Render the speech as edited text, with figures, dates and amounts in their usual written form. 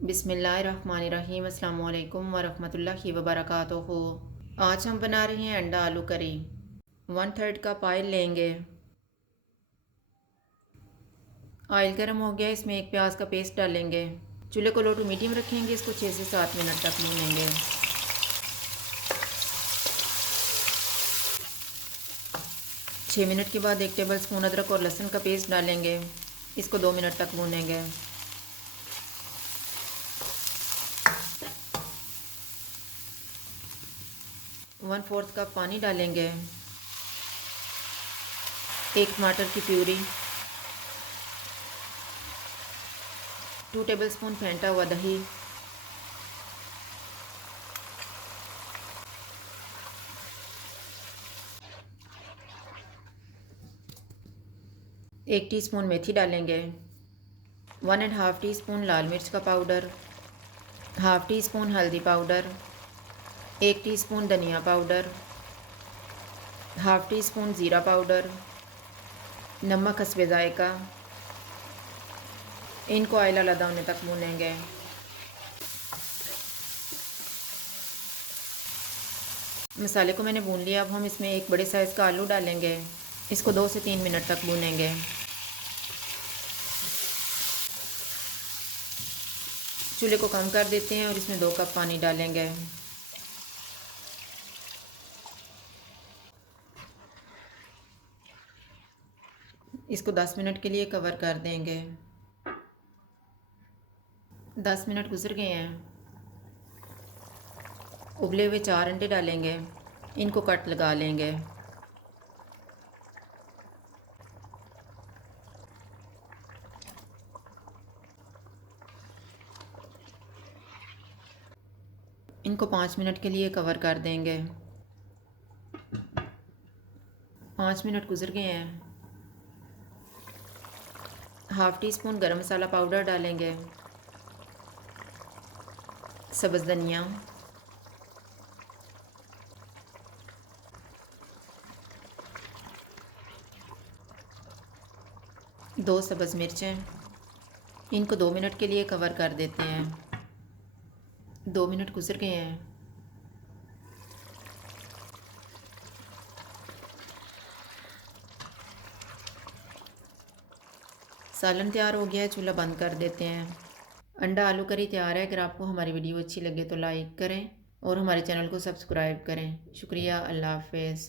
बिस्मिल्लाहिर्रहमानिर्रहीम अस्सलामु अलैकुम वरहमतुल्लाहि वबरकातुहू। आज हम बना रहे हैं अंडा आलू करी। 1/3 कप ऑयल लेंगे। ऑयल गर्म हो गया, इसमें एक प्याज का पेस्ट डालेंगे। चूल्हे को लो टू मीडियम रखेंगे। इसको 6 से 7 मिनट तक भूनेंगे। 6 मिनट के बाद 1 टेबल स्पून अदरक और लहसुन का पेस्ट डालेंगे। इसको 2 मिनट तक भूनेंगे। 1/4 कप पानी डालेंगे। 1 टमाटर की प्यूरी, 2 टेबल स्पून फेंटा हुआ दही, 1 टीस्पून मेथी डालेंगे। 1.5 टीस्पून लाल मिर्च का पाउडर, हाफ़ टी स्पून हल्दी पाउडर, 1 टीस्पून धनिया पाउडर, हाफ़ टी स्पून ज़ीरा पाउडर, नमक हस्बे ज़ायक़ा। इनको ऑयल अलग होने तक भूनेंगे। मसाले को मैंने भून लिया। अब हम इसमें एक बड़े साइज़ का आलू डालेंगे। इसको 2 से 3 मिनट तक भूनेंगे। चूल्हे को कम कर देते हैं और इसमें 2 कप पानी डालेंगे। इसको 10 मिनट के लिए कवर कर देंगे। 10 मिनट गुजर गए हैं। उबले हुए 4 अंडे डालेंगे। इनको कट लगा लेंगे। इनको 5 मिनट के लिए कवर कर देंगे। 5 मिनट गुजर गए हैं। हाफ़ टी स्पून गरम मसाला पाउडर डालेंगे। सब्ज़ धनिया, 2 सब्ज़ मिर्चें। इनको 2 मिनट के लिए कवर कर देते हैं। 2 मिनट गुजर गए हैं। सालन तैयार हो गया है। चूल्हा बंद कर देते हैं। अंडा आलू करी तैयार है। अगर आपको हमारी वीडियो अच्छी लगे तो लाइक करें और हमारे चैनल को सब्सक्राइब करें। शुक्रिया। अल्लाह हाफ़िज़।